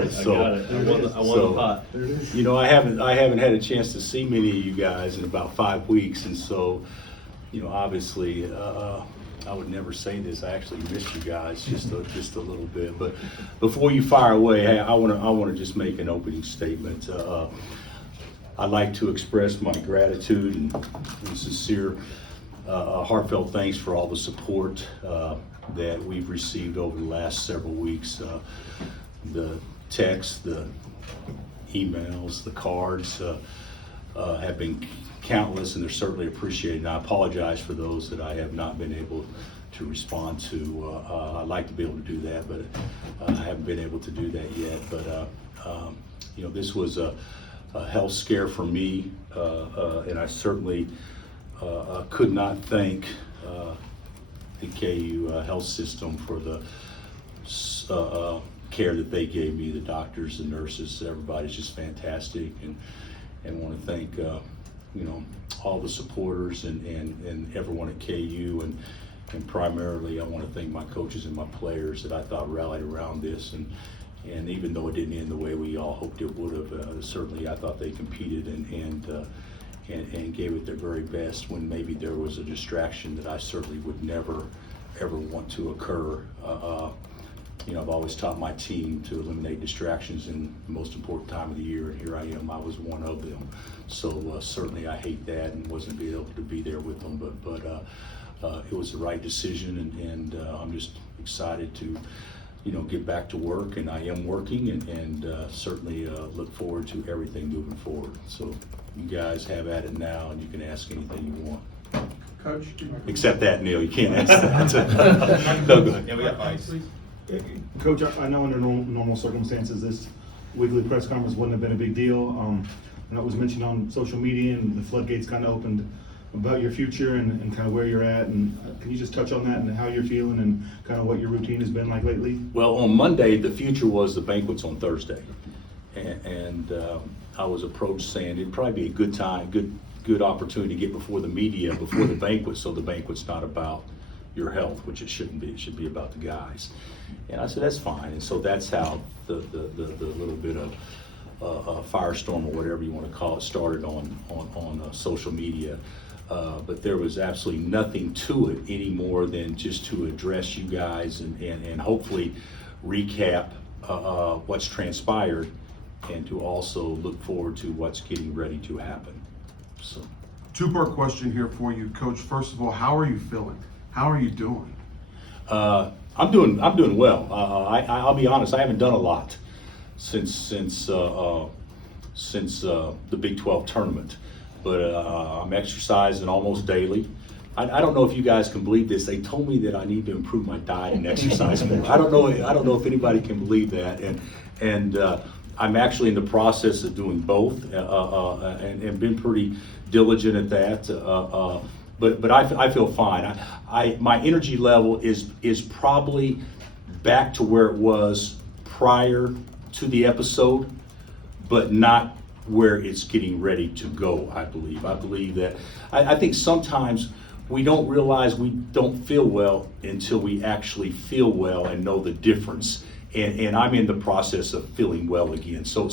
got it. I won the pot. You know, I haven't had a chance to see many of you guys in about 5 weeks, and so, you know, obviously, I would never say this. I actually miss you guys just a little bit. But before you fire away, I want to just make an opening statement. I'd like to express my gratitude and sincere, heartfelt thanks for all the support that we've received over the last several weeks. The texts, the emails, the cards have been countless, and they're certainly appreciated. And I apologize for those that I have not been able to respond to. I'd like to be able to do that, but I haven't been able to do that yet. But you know, this was a health scare for me, and I certainly could not thank the KU health system for the care that they gave me, the doctors, the nurses, everybody's just fantastic, and want to thank you know, all the supporters and everyone at KU, and primarily I want to thank my coaches and my players that I thought rallied around this, and even though it didn't end the way we all hoped it would have, certainly I thought they competed and gave it their very best when maybe there was a distraction that I certainly would never ever want to occur. You know, I've always taught my team to eliminate distractions in the most important time of the year, and here I am, I was one of them. So certainly I hate that and wasn't able to be there with them, but it was the right decision, and I'm just excited to, you know, get back to work, and I am working, and certainly look forward to everything moving forward. So you guys have at it now, and you can ask anything you want. Coach? Except that, Neil, you can't ask that. No, go ahead. Yeah, we got mics. Coach, I know under normal circumstances, this weekly press conference wouldn't have been a big deal. And it was mentioned on social media, and the floodgates kind of opened about your future and kind of where you're at. And can you just touch on that and how you're feeling and kind of what your routine has been like lately? Well, on Monday, the future was the banquets on Thursday. And I was approached saying it'd probably be a good time, good opportunity to get before the media, before the banquet, so the banquet's not about your health, which it shouldn't be. It should be about the guys. And I said, that's fine. And so that's how the little bit of firestorm, or whatever you want to call it, started on social media. But there was absolutely nothing to it any more than just to address you guys and hopefully recap what's transpired, and to also look forward to what's getting ready to happen. So, Two-part question here for you, Coach. First of all, how are you feeling? How are you doing? I'm doing well. I'll be honest, I haven't done a lot since the Big 12 tournament, but I'm exercising almost daily. I don't know if you guys can believe this. They told me that I need to improve my diet and exercise more. I don't know if anybody can believe that, and I'm actually in the process of doing both, and been pretty diligent at that. But I feel fine. My energy level is probably back to where it was prior to the episode, but not where it's getting ready to go, I believe. I believe that, I think sometimes we don't realize we don't feel well until we actually feel well and know the difference. And I'm in the process of feeling well again. So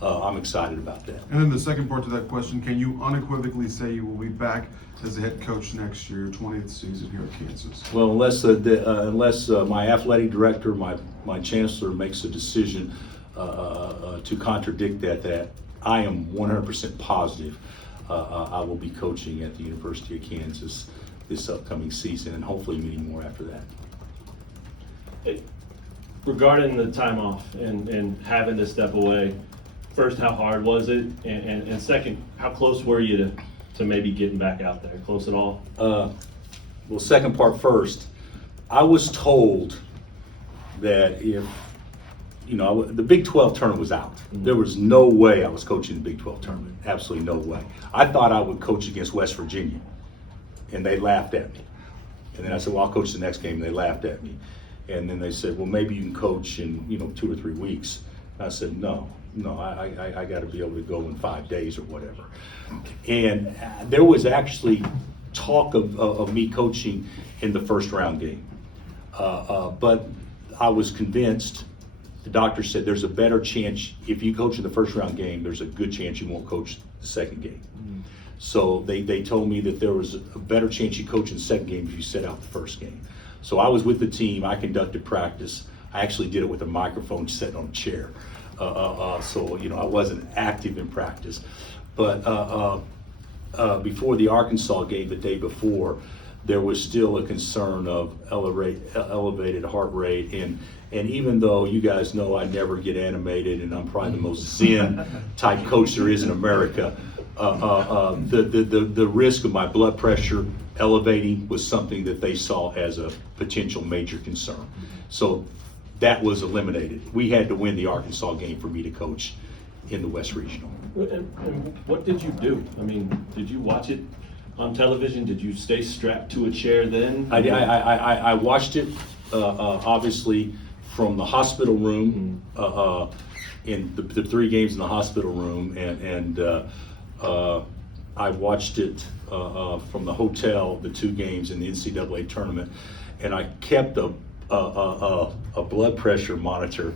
I'm excited about that. And then the second part to that question, can you unequivocally say you will be back as a head coach next year, your 20th season here at Kansas? Well, unless my athletic director, my chancellor makes a decision to contradict that I am 100% positive I will be coaching at the University of Kansas this upcoming season, and hopefully many more after that. Regarding the time off and having to step away, first, how hard was it? And second, how close were you to maybe getting back out there? Close at all? Well, second part first. I was told that if, you know, the Big 12 tournament was out. There was no way I was coaching the Big 12 tournament. Absolutely no way. I thought I would coach against West Virginia, and they laughed at me. And then I said, well, I'll coach the next game, and they laughed at me. And then they said, well, maybe you can coach in, 2 or 3 weeks. I said, no, I got to be able to go in 5 days or whatever. And there was actually talk of me coaching in the first round game. But I was convinced the doctor said there's a better chance, if you coach in the first round game, there's a good chance you won't coach the second game. So they told me that there was a better chance you coach in the second game if you set out the first game. So I was with the team, I conducted practice. I actually did it with a microphone sitting on a chair. So, I wasn't active in practice. But before the Arkansas game, the day before, there was still a concern of elevated heart rate. And even though you guys know I never get animated and I'm probably the most zen type coach there is in America, the risk of my blood pressure elevating was something that they saw as a potential major concern. So that was eliminated. We had to win the Arkansas game for me to coach in the West Regional. And what did you do? I mean, did you watch it on television? Did you stay strapped to a chair then? I watched it, obviously, from the hospital room, in the 3 games in the hospital room, and I watched it from the hotel, the 2 games in the NCAA tournament, and I kept a blood pressure monitor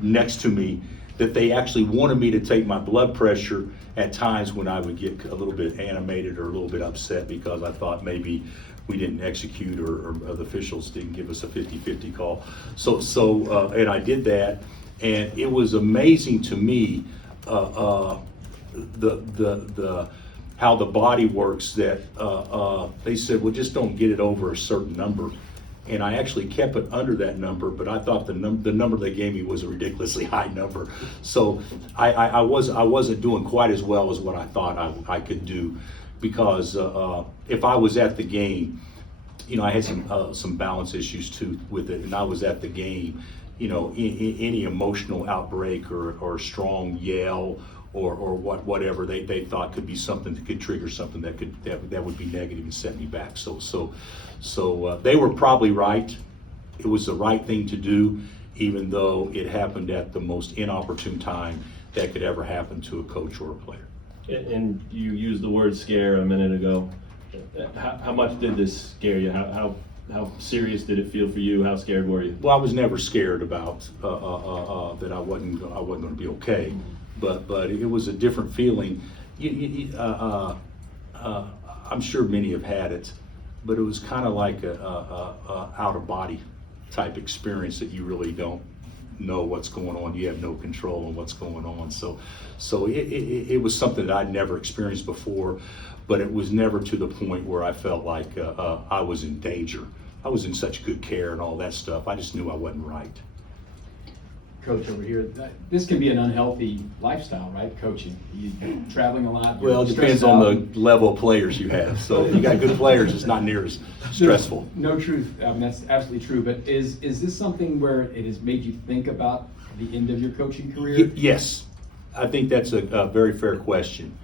next to me that they actually wanted me to take my blood pressure at times when I would get a little bit animated or a little bit upset because I thought maybe we didn't execute or the officials didn't give us a 50-50 call. So and I did that, and it was amazing to me the how the body works, that they said, well, just don't get it over a certain number. And I actually kept it under that number, but I thought the number they gave me was a ridiculously high number. So I wasn't doing quite as well as what I thought I could do, because if I was at the game, I had some balance issues too with it, and I was at the game, any emotional outbreak or strong yell or whatever they thought could be something that could trigger something that would be negative and set me back. So they were probably right. It was the right thing to do, even though it happened at the most inopportune time that could ever happen to a coach or a player. And you used the word scare a minute ago. How much did this scare you? How serious did it feel for you? How scared were you? Well, I was never scared about that I wasn't going to be okay, but it was a different feeling. I'm sure many have had it, but it was kind of like a out of body type experience that you really don't know what's going on. You have no control on what's going on. So it was something that I'd never experienced before, but it was never to the point where I felt like I was in danger. I was in such good care and all that stuff. I just knew I wasn't right. Coach over here, this can be an unhealthy lifestyle, right? Coaching, you traveling a lot. Well, it depends on the level of players you have. So if you got good players, it's not near as stressful. No truth. I mean, that's absolutely true. But is this something where it has made you think about the end of your coaching career? Yes, I think that's a very fair question.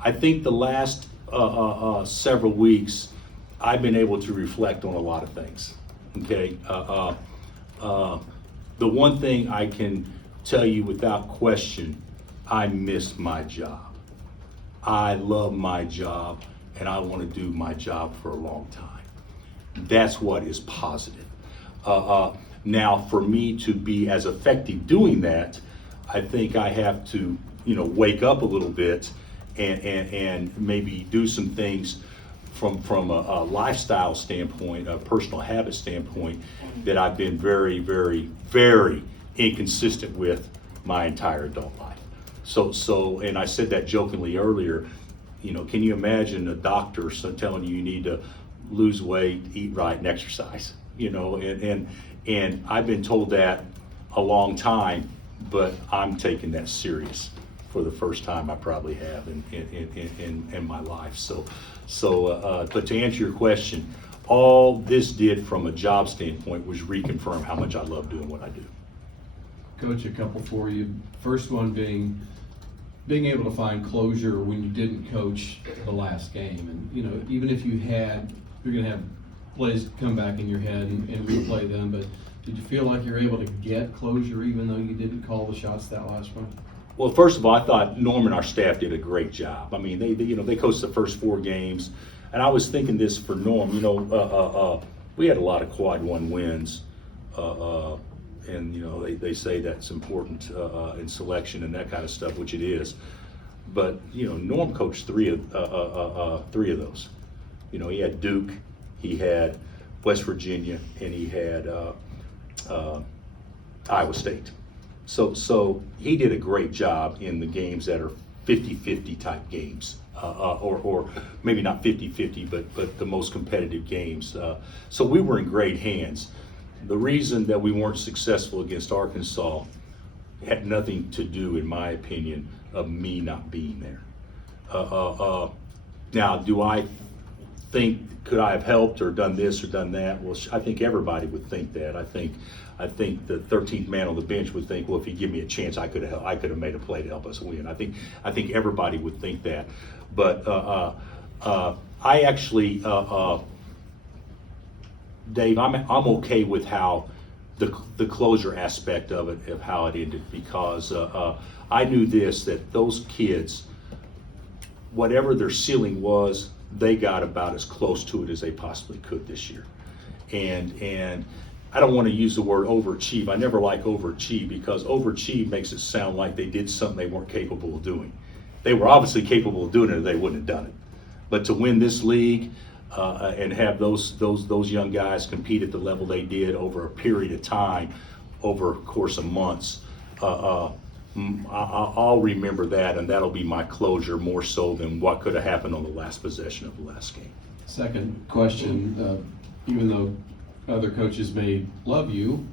I think the last several weeks, I've been able to reflect on a lot of things. Okay. The one thing I can tell you without question, I miss my job. I love my job, and I want to do my job for a long time. That's what is positive. Now, for me to be as effective doing that, I think I have to, wake up a little bit and maybe do some things from a lifestyle standpoint, a personal habit standpoint, that I've been very, very, very inconsistent with my entire adult life. So, and I said that jokingly earlier, can you imagine a doctor telling you need to lose weight, eat right, and exercise? And I've been told that a long time, but I'm taking that serious for the first time I probably have in my life. But to answer your question, all this did from a job standpoint was reconfirm how much I love doing what I do. Coach, a couple for you. First one being able to find closure when you didn't coach the last game. And, even if you're going to have plays come back in your head and replay them, but did you feel like you're able to get closure even though you didn't call the shots that last one? Well, first of all, I thought Norm and our staff did a great job. I mean, they coached the first 4 games, and I was thinking this for Norm. We had a lot of quad 1 wins, and they say that's important in selection and that kind of stuff, which it is. But Norm coached three of those. He had Duke, he had West Virginia, and he had Iowa State. So he did a great job in the games that are 50-50 type games, or maybe not 50-50, but the most competitive games. So we were in great hands. The reason that we weren't successful against Arkansas had nothing to do, in my opinion, of me not being there. Now, do I think, could I have helped or done this or done that? Well, I think everybody would think that. I think the 13th man on the bench would think, well, if you give me a chance, I could have made a play to help us win. I think everybody would think that. But I actually, Dave, I'm okay with how the closure aspect of it, of how it ended, because I knew this, that those kids, whatever their ceiling was, they got about as close to it as they possibly could this year. And I don't want to use the word overachieve. I never like overachieve, because overachieve makes it sound like they did something they weren't capable of doing. They were obviously capable of doing it, or they wouldn't have done it. But to win this league and have those young guys compete at the level they did over a period of time, over a course of months, I'll remember that, and that'll be my closure more so than what could have happened on the last possession of the last game. Second question, even though other coaches may love you,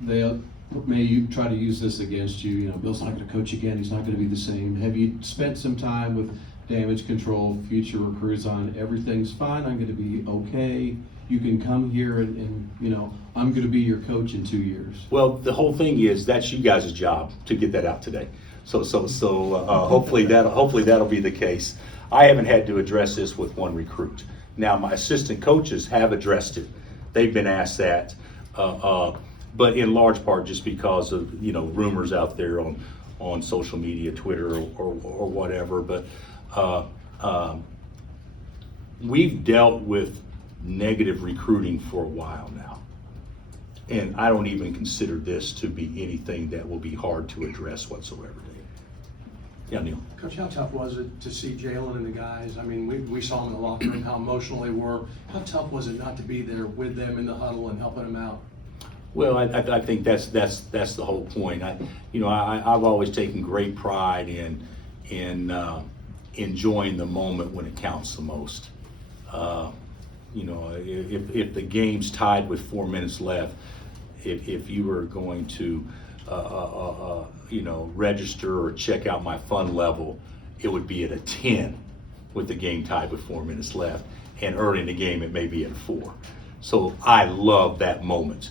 they may try to use this against you. Bill's not going to coach again, he's not going to be the same. Have you spent some time with damage control, future recruits on everything's fine, I'm going to be okay, you can come here and I'm going to be your coach in 2 years? Well, the whole thing is, that's you guys' job to get that out today. So hopefully that'll be the case. I haven't had to address this with one recruit. Now, my assistant coaches have addressed it. They've been asked that, but in large part just because of rumors out there on social media, Twitter or whatever. But we've dealt with negative recruiting for a while now, and I don't even consider this to be anything that will be hard to address whatsoever. Yeah, Neil. Coach, how tough was it to see Jalen and the guys? I mean, we saw them in the locker room, how emotional they were. How tough was it not to be there with them in the huddle and helping them out? Well, I think that's the whole point. I've always taken great pride in enjoying the moment when it counts the most. If the game's tied with 4 minutes left, if you were going to register or check out my fun level, it would be at a 10 with the game tied with 4 minutes left, and early in the game it may be at 4. So I love that moment,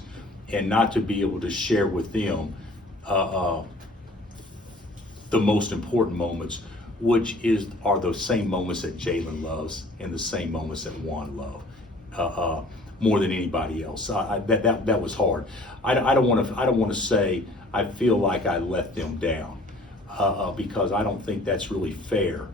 and not to be able to share with them the most important moments, which are those same moments that Jalen loves and the same moments that Juan loved more than anybody else. That was hard. I don't want to say I feel like I let them down because I don't think that's really fair.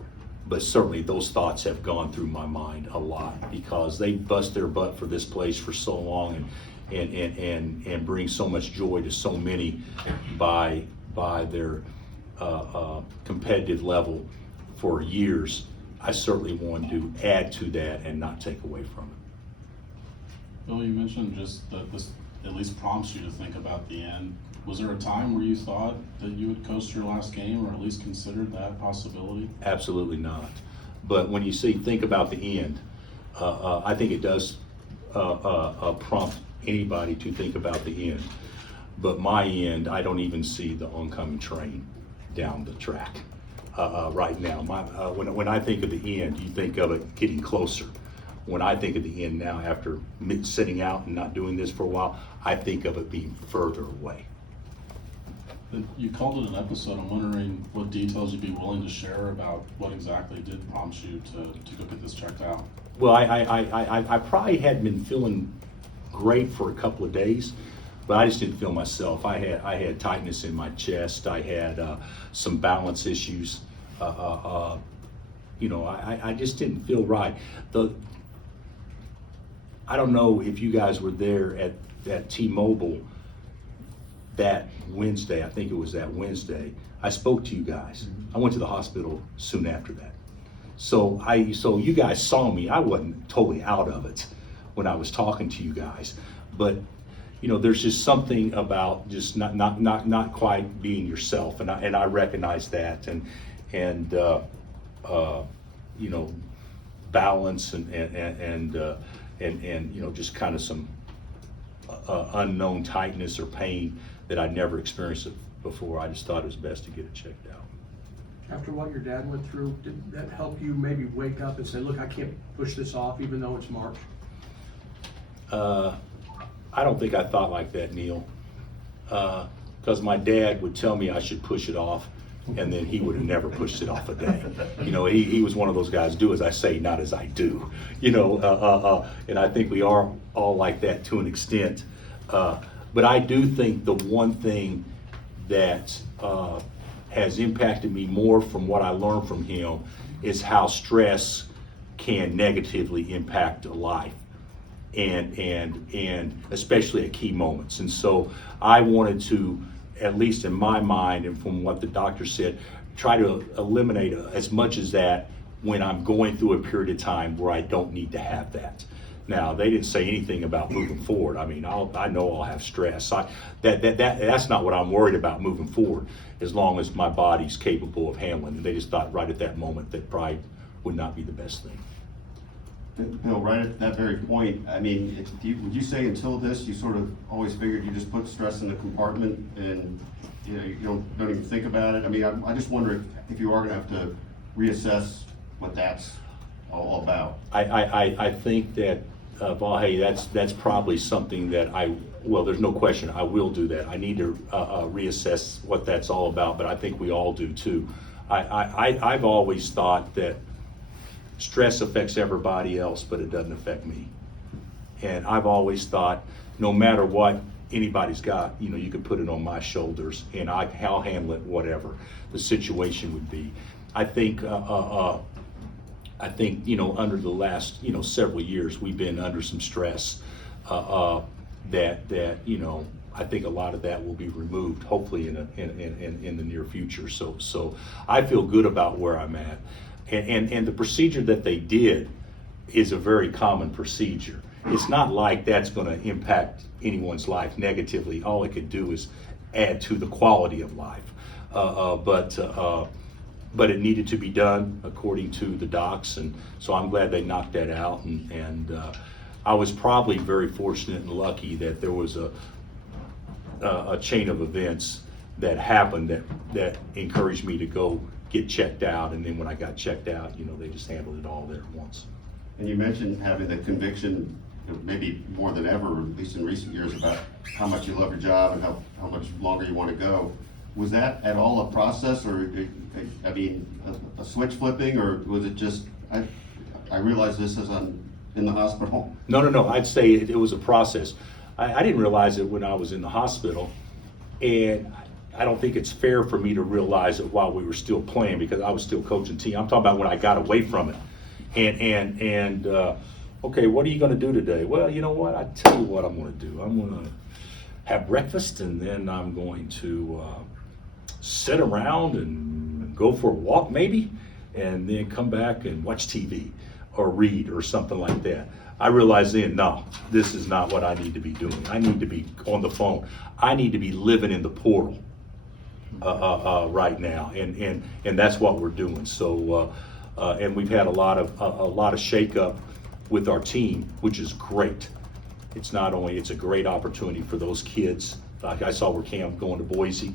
But certainly those thoughts have gone through my mind a lot, because they bust their butt for this place for so long and bring so much joy to so many by their competitive level for years. I certainly want to add to that and not take away from it. Bill, you mentioned just that this at least prompts you to think about the end. Was there a time where you thought that you would coast your last game, or at least considered that possibility? Absolutely not. But when you think about the end, I think it does prompt anybody to think about the end. But my end, I don't even see the oncoming train down the track right now. When I think of the end, you think of it getting closer. When I think of the end now, after sitting out and not doing this for a while, I think of it being further away. You called it an episode. I'm wondering what details you'd be willing to share about what exactly did prompt you to go get this checked out. Well, I probably hadn't been feeling great for a couple of days, but I just didn't feel myself. I had tightness in my chest. I had some balance issues. I just didn't feel right. I don't know if you guys were there at T-Mobile that Wednesday. I think it was that Wednesday. I spoke to you guys. I went to the hospital soon after that. So you guys saw me. I wasn't totally out of it when I was talking to you guys, but you know, there's just something about just not quite being yourself, and I recognize that, and you know, balance and you know, just kind of some unknown tightness or pain that I'd never experienced before. I just thought it was best to get it checked out. After what your dad went through, did that help you maybe wake up and say, look, I can't push this off even though it's March? I don't think I thought like that, Neil, because my dad would tell me I should push it off, and then he would have never pushed it off a day. You know, he was one of those guys, do as I say, not as I do. You know, and I think we are all like that to an extent. But I do think the one thing that has impacted me more from what I learned from him is how stress can negatively impact a life. And especially at key moments. And so I wanted to, at least in my mind and from what the doctor said, try to eliminate as much as that when I'm going through a period of time where I don't need to have that. Now, they didn't say anything about moving forward. I mean, I know I'll have stress. That's not what I'm worried about moving forward, as long as my body's capable of handling it. They just thought right at that moment that probably would not be the best thing. Bill, right at that very point, I mean, would you say until this, you sort of always figured you just put stress in the compartment and, you know, you don't even think about it? I mean, I just wonder if you are gonna have to reassess what that's all about. I think that, Vahe, that's probably something that well, there's no question, I will do that. I need to reassess what that's all about, but I think we all do too. I've always thought that stress affects everybody else, but it doesn't affect me. And I've always thought, no matter what anybody's got, you know, you can put it on my shoulders, and I'll handle it, whatever the situation would be. I think, you know, under the last, you know, several years, we've been under some stress that you know, I think a lot of that will be removed, hopefully in the near future. So I feel good about where I'm at. And the procedure that they did is a very common procedure. It's not like that's going to impact anyone's life negatively. All it could do is add to the quality of life. But it needed to be done according to the docs, and so I'm glad they knocked that out. And I was probably very fortunate and lucky that there was a chain of events that happened that encouraged me to go get checked out, and then when I got checked out, you know, they just handled it all there at once. And you mentioned having the conviction, maybe more than ever, at least in recent years, about how much you love your job and how much longer you want to go. Was that at all a process, or, I mean, a switch flipping, or was it just, I realize this is in the hospital? No, I'd say it was a process. I didn't realize it when I was in the hospital, and I don't think it's fair for me to realize it while we were still playing, because I was still coaching team. I'm talking about when I got away from it. And okay, what are you gonna do today? Well, you know what? I tell you what I'm gonna do. I'm gonna have breakfast, and then I'm going to sit around and go for a walk maybe, and then come back and watch TV or read or something like that. I realized then, no, this is not what I need to be doing. I need to be on the phone. I need to be living in the portal right now, and that's what we're doing. So, and we've had a lot of shakeup with our team, which is great. It's a great opportunity for those kids. Like I saw where Cam going to Boise.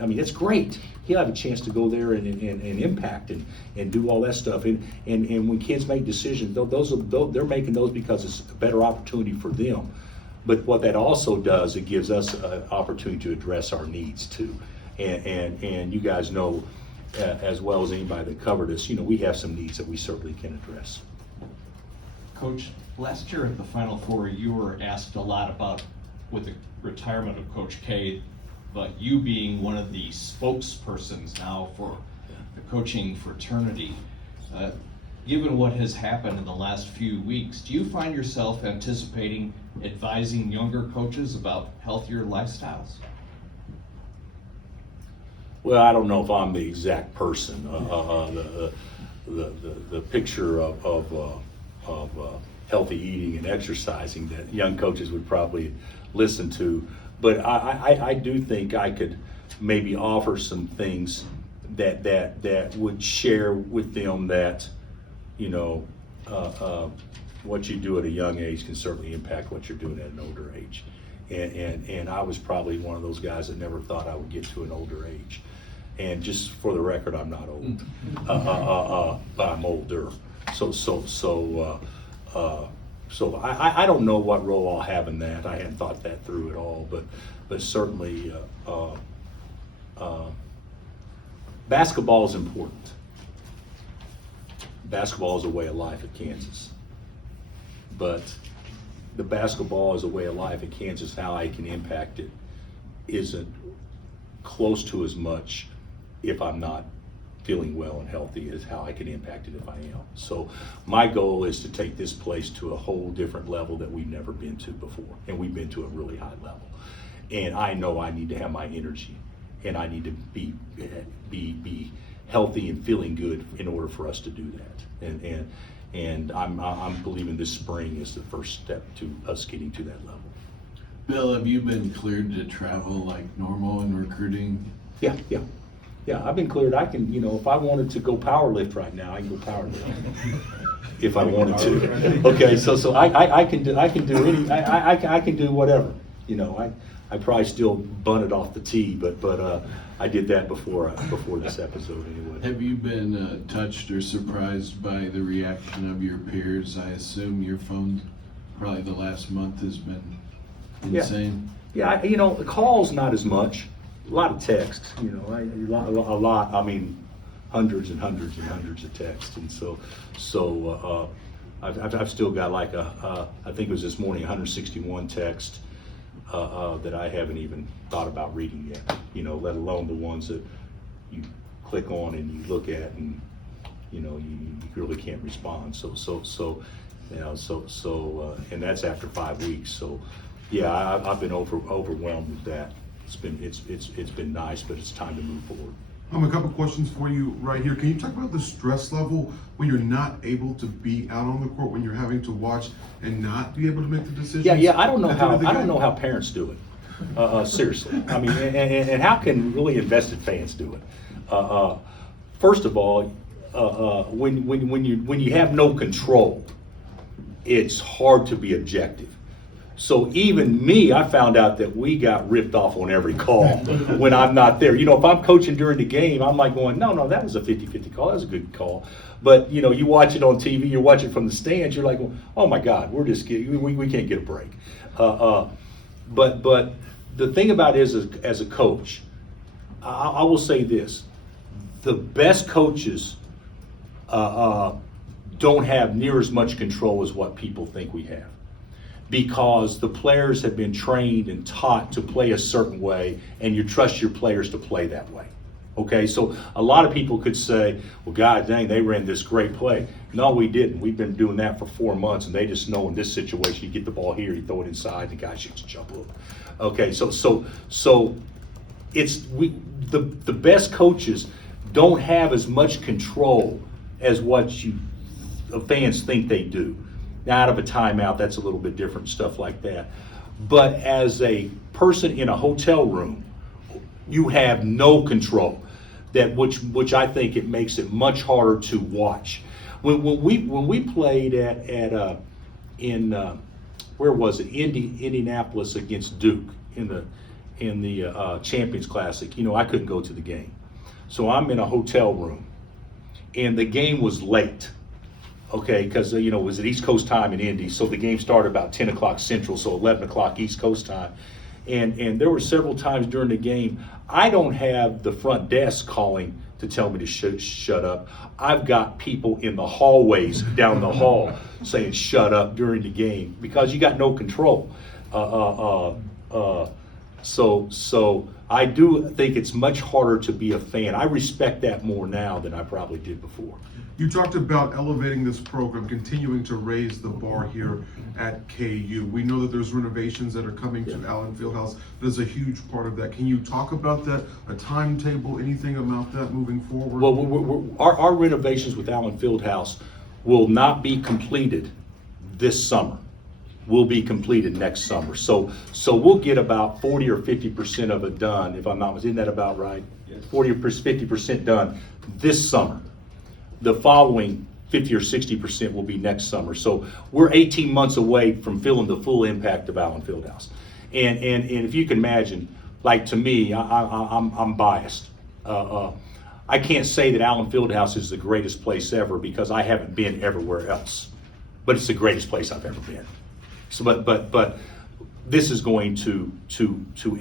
I mean, it's great. He'll have a chance to go there and impact and do all that stuff. And when kids make decisions, they're making those because it's a better opportunity for them. But what that also does, it gives us an opportunity to address our needs too. And you guys know as well as anybody that covered us, you know, we have some needs that we certainly can address. Coach, last year at the Final Four, you were asked a lot about, with the retirement of Coach K, but you being one of the spokespersons now for the coaching fraternity. given what has happened in the last few weeks, do you find yourself anticipating advising younger coaches about healthier lifestyles? Well, I don't know if I'm the exact person. The picture of healthy eating and exercising that young coaches would probably listen to, but I do think I could maybe offer some things that would share with them that, you know, what you do at a young age can certainly impact what you're doing at an older age. And I was probably one of those guys that never thought I would get to an older age. And just for the record, I'm not old, but I'm older. So I don't know what role I'll have in that. I hadn't thought that through at all, but certainly basketball is important. Basketball is a way of life at Kansas. But the basketball is a way of life at Kansas. How I can impact it isn't close to as much if I'm not feeling well and healthy as how I can impact it if I am. So my goal is to take this place to a whole different level that we've never been to before. And we've been to a really high level. And I know I need to have my energy and I need to be healthy and feeling good in order for us to do that. And I'm believing this spring is the first step to us getting to that level. Bill, have you been cleared to travel like normal in recruiting? Yeah, I've been cleared. I can, you know, if I wanted to go power lift right now, I can go power lift. If I wanted to. Okay, so I can do any, I can do whatever. You know, I probably still bunt it off the tee, but I did that before this episode anyway. Have you been touched or surprised by the reaction of your peers? I assume your phone probably the last month has been insane. Yeah, you know, the calls not as much. A lot of texts, you know, a lot. I mean, hundreds and hundreds and hundreds of texts, and so I've still got like I think it was this morning 161 texts that I haven't even thought about reading yet. You know, let alone the ones that you click on and you look at, and you know you really can't respond. So you know, and that's after 5 weeks. So yeah, I've been overwhelmed with that. It's been nice, but it's time to move forward. A couple questions for you right here. Can you talk about the stress level when you're not able to be out on the court, when you're having to watch and not be able to make the decisions? Yeah. I don't know how parents do it. Seriously, I mean, and how can really invested fans do it? First of all, when you have no control, it's hard to be objective. So even me, I found out that we got ripped off on every call when I'm not there. You know, if I'm coaching during the game, I'm like going, no, that was a 50-50 call. That was a good call. But, you know, you watch it on TV, you watch it from the stands, you're like, oh my God, we can't get a break. But the thing about it is, as a coach, I will say this. The best coaches don't have near as much control as what people think we have, because the players have been trained and taught to play a certain way, and you trust your players to play that way. Okay, so a lot of people could say, well, God dang, they ran this great play. No, we didn't. We've been doing that for 4 months, and they just know in this situation, you get the ball here, you throw it inside, the guy shoots a jump hook. Okay, so it's the best coaches don't have as much control as what fans think they do. Now, out of a timeout, that's a little bit different, stuff like that. But as a person in a hotel room, you have no control. Which I think it makes it much harder to watch. When we played where was it? Indianapolis against Duke in the Champions Classic. You know, I couldn't go to the game, so I'm in a hotel room, and the game was late. Okay, because you know it was at East Coast time in Indy, so the game started about 10 o'clock Central, so 11 o'clock East Coast time. And there were several times during the game, I don't have the front desk calling to tell me to shut up. I've got people in the hallways down the hall saying shut up during the game, because you got no control. So I do think it's much harder to be a fan. I respect that more now than I probably did before. You talked about elevating this program, continuing to raise the bar here at KU. We know that there's renovations that are coming to Allen Fieldhouse. There's a huge part of that. Can you talk about that, a timetable, anything about that moving forward? Well, our renovations with Allen Fieldhouse will not be completed this summer. Will be completed next summer. So we'll get about 40 or 50% of it done, if I'm not, isn't that about right? Yes. 40 or 50% done this summer. The following 50 or 60% will be next summer. So we're 18 months away from feeling the full impact of Allen Fieldhouse. And if you can imagine, like to me, I'm biased. I can't say that Allen Fieldhouse is the greatest place ever because I haven't been everywhere else, but it's the greatest place I've ever been. So, but this is going to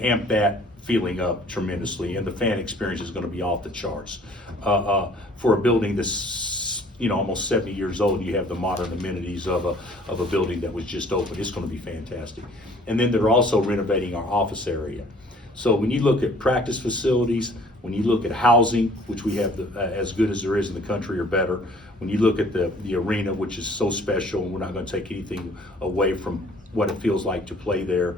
amp that feeling up tremendously, and the fan experience is going to be off the charts. For a building that's almost 70 years old, you have the modern amenities of a building that was just opened. It's going to be fantastic. And then they're also renovating our office area. So when you look at practice facilities, when you look at housing, which we have as good as there is in the country or better, when you look at the arena, which is so special, and we're not going to take anything away from what it feels like to play there,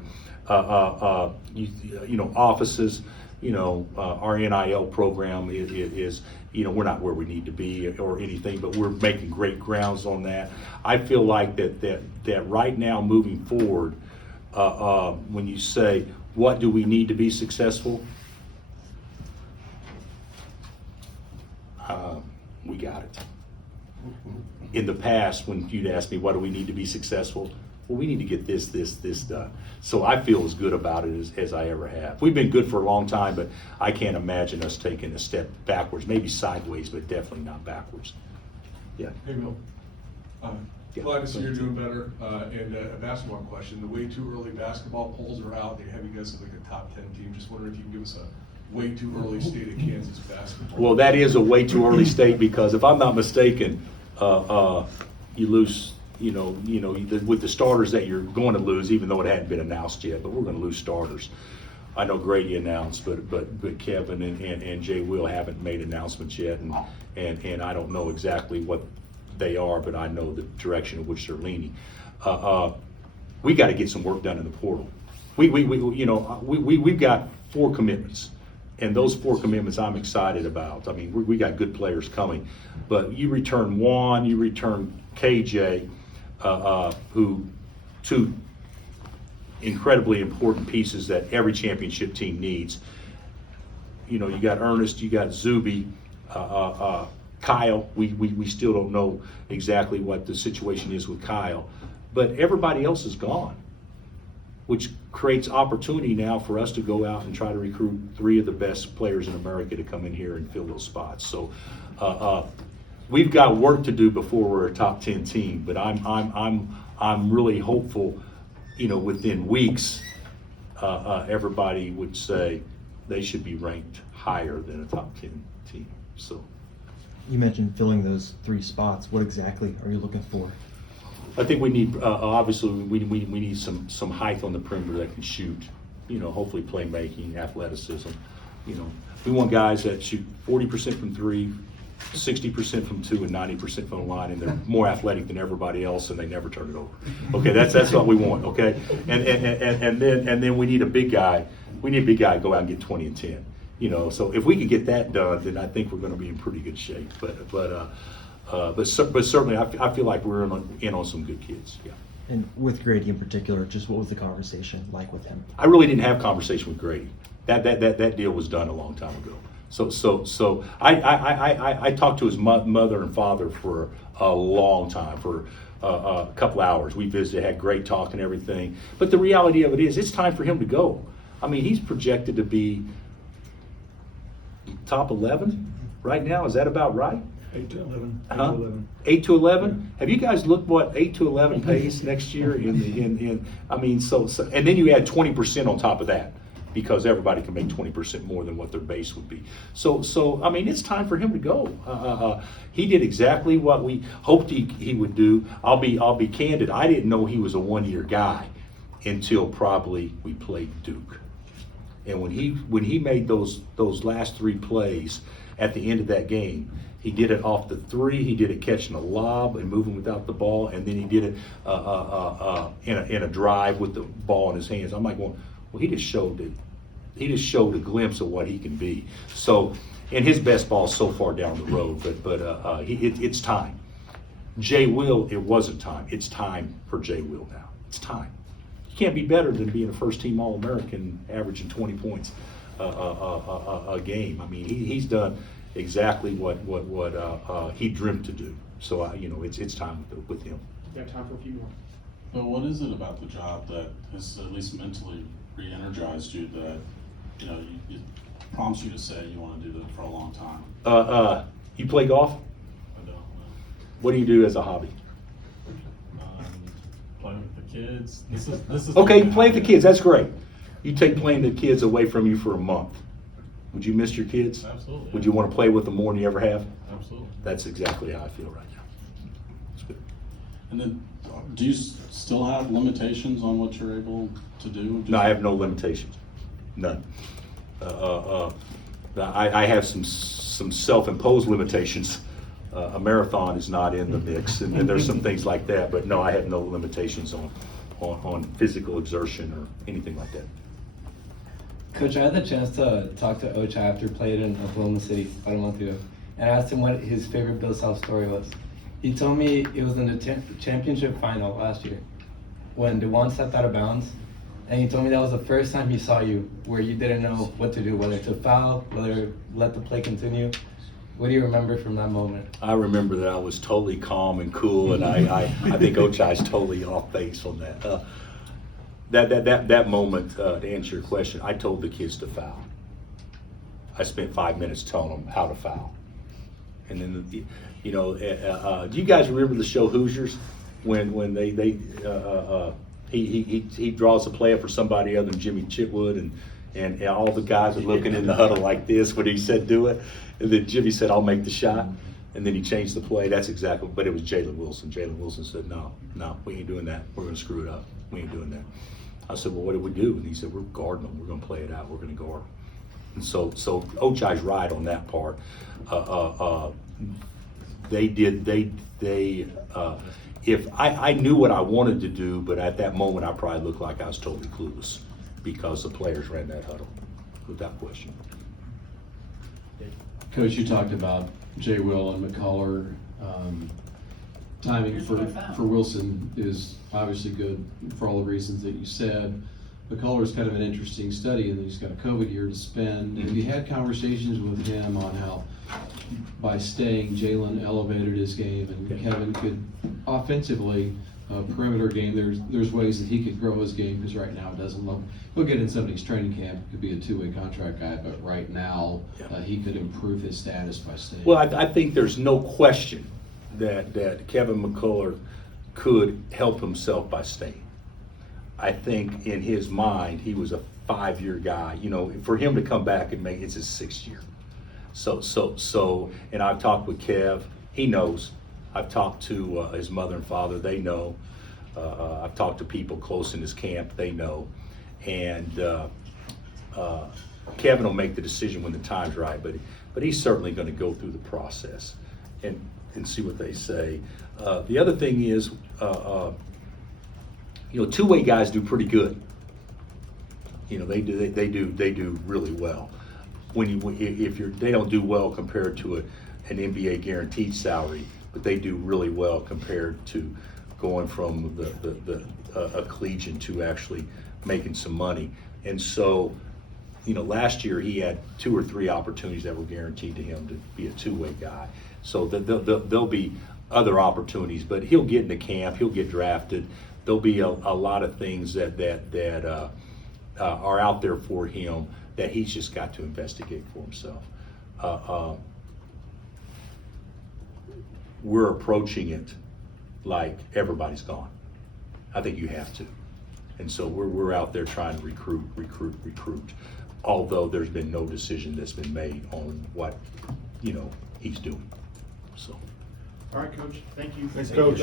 offices, our NIL program is we're not where we need to be or anything, but we're making great grounds on that. I feel like that right now moving forward, when you say, what do we need to be successful? We got it. In the past, when you'd ask me, what do we need to be successful? Well, we need to get this done. So I feel as good about it as I ever have. We've been good for a long time, but I can't imagine us taking a step backwards, maybe sideways, but definitely not backwards. Yeah. Hey, Bill. Glad to see you're doing better. And a basketball question. The way too early basketball polls are out. They have you guys as like a top 10 team. Just wondering if you can give us a way too early state of Kansas basketball. Well, that is a way too early state because if I'm not mistaken, you lose, with the starters that you're going to lose, even though it hadn't been announced yet, but we're going to lose starters. I know Grady announced, but Kevin and Jay Will haven't made announcements yet, and I don't know exactly what they are, but I know the direction in which they're leaning. We got to get some work done in the portal. We've got 4 commitments. And those 4 commitments I'm excited about. I mean, we got good players coming, but you return Juan, you return KJ, who 2 incredibly important pieces that every championship team needs. You got Ernest, you got Zuby, Kyle. We still don't know exactly what the situation is with Kyle, but everybody else is gone, which creates opportunity now for us to go out and try to recruit 3 of the best players in America to come in here and fill those spots. So we've got work to do before we're a top 10 team, but I'm really hopeful. Within weeks, everybody would say they should be ranked higher than a top 10 team. So you mentioned filling those 3 spots. What exactly are you looking for? I think we need, obviously, we need some height on the perimeter that can shoot, hopefully playmaking, athleticism. We want guys that shoot 40% from 3, 60% from 2, and 90% from the line, and they're more athletic than everybody else, and they never turn it over. Okay, that's what we want. Okay, and then we need a big guy. We need a big guy to go out and get 20 and 10. So if we can get that done, then I think we're going to be in pretty good shape. But certainly, I feel like we're in on some good kids. Yeah. And with Grady in particular, just what was the conversation like with him? I really didn't have a conversation with Grady. That deal was done a long time ago. So I talked to his mother and father for a long time, for a couple hours. We visited, had great talk and everything. But the reality of it is, it's time for him to go. I mean, he's projected to be top 11 right now. Is that about right? 8 to 11. 8 Huh? to 11. 8 to 11. Have you guys looked what 8 to 11 pays next year? So and then you add 20% on top of that, because everybody can make 20% more than what their base would be. So I mean, it's time for him to go. He did exactly what we hoped he would do. I'll be candid. I didn't know he was a 1-year guy until probably we played Duke. And when he made those last 3 plays at the end of that game, he did it off the 3. He did it catching a lob and moving without the ball, and then he did it in a drive with the ball in his hands. I'm like, well, he just showed a glimpse of what he can be. So, and his best ball is so far down the road, but it's time. Jay Will, it wasn't time. It's time for Jay Will now. It's time. You can't be better than being a first-team All-American, averaging 20 points a game. I mean, he's done exactly what he dreamt to do. So it's time with him. You have time for a few more. But what is it about the job that has at least mentally re-energized you that, it prompts you to say you want to do that for a long time? You play golf? I don't know. What do you do as a hobby? Play with the kids. This is Okay, play with the kids. That's great. You take playing the kids away from you for a month. Would you miss your kids? Absolutely. Would you want to play with them more than you ever have? Absolutely. That's exactly how I feel right now. It's good. And then, do you still have limitations on what you're able to do? No, I have no limitations. None. I have some self-imposed limitations. A marathon is not in the mix, and there's some things like that. But no, I have no limitations on physical exertion or anything like that. Coach, I had the chance to talk to Ocha after played in Oklahoma City about a month ago, and I asked him what his favorite Bill Self story was. He told me it was in the championship final last year when DeJuan stepped out of bounds, and he told me that was the first time he saw you where you didn't know what to do, whether to foul, whether to let the play continue. What do you remember from that moment? I remember that I was totally calm and cool, and I think Ochai's totally off base on that. That moment, to answer your question, I told the kids to foul. I spent 5 minutes telling them how to foul. And then, do you guys remember the show Hoosiers? When he draws a play up for somebody other than Jimmy Chitwood, and all the guys are looking in the huddle like this when he said do it, and then Jimmy said, I'll make the shot, and then he changed the play. That's exactly, but it was Jalen Wilson. Jalen Wilson said, no, we ain't doing that. We're gonna screw it up. We ain't doing that. I said, well, what did we do? And he said, we're guarding them. We're gonna play it out. We're gonna guard them. And so Ochai's right on that part. If I knew what I wanted to do, but at that moment I probably looked like I was totally clueless because the players ran that huddle, without question. Coach, you talked about Jay Will and McCullough. Timing for Wilson is obviously good for all the reasons that you said. McCullough is kind of an interesting study, and he's got a COVID year to spend. Have you had conversations with him on how, by staying, Jalen elevated his game, and Kevin could offensively, perimeter game, there's ways that he could grow his game, because right now it doesn't look, he'll get in somebody's training camp, could be a two-way contract guy, but right now he could improve his status by staying. Well, I think there's no question that Kevin McCullough could help himself by staying. I think in his mind, he was a 5-year guy. For him to come back and it's his 6th year. So, and I've talked with Kev. He knows. I've talked to his mother and father. They know. I've talked to people close in his camp. They know. And Kevin will make the decision when the time's right. But he's certainly going to go through the process and see what they say. The other thing is, two-way guys do pretty good. They do really well. They don't do well compared to an NBA guaranteed salary, but they do really well compared to going from a collegian to actually making some money. And so, last year he had 2 or 3 opportunities that were guaranteed to him to be a two-way guy. So there'll be other opportunities, but he'll get into camp, he'll get drafted. There'll be a lot of things that are out there for him that he's just got to investigate for himself. We're approaching it like everybody's gone. I think you have to. And so we're out there trying to recruit. Although there's been no decision that's been made on what, he's doing. So. All right, Coach. Thank you. Thanks, Coach.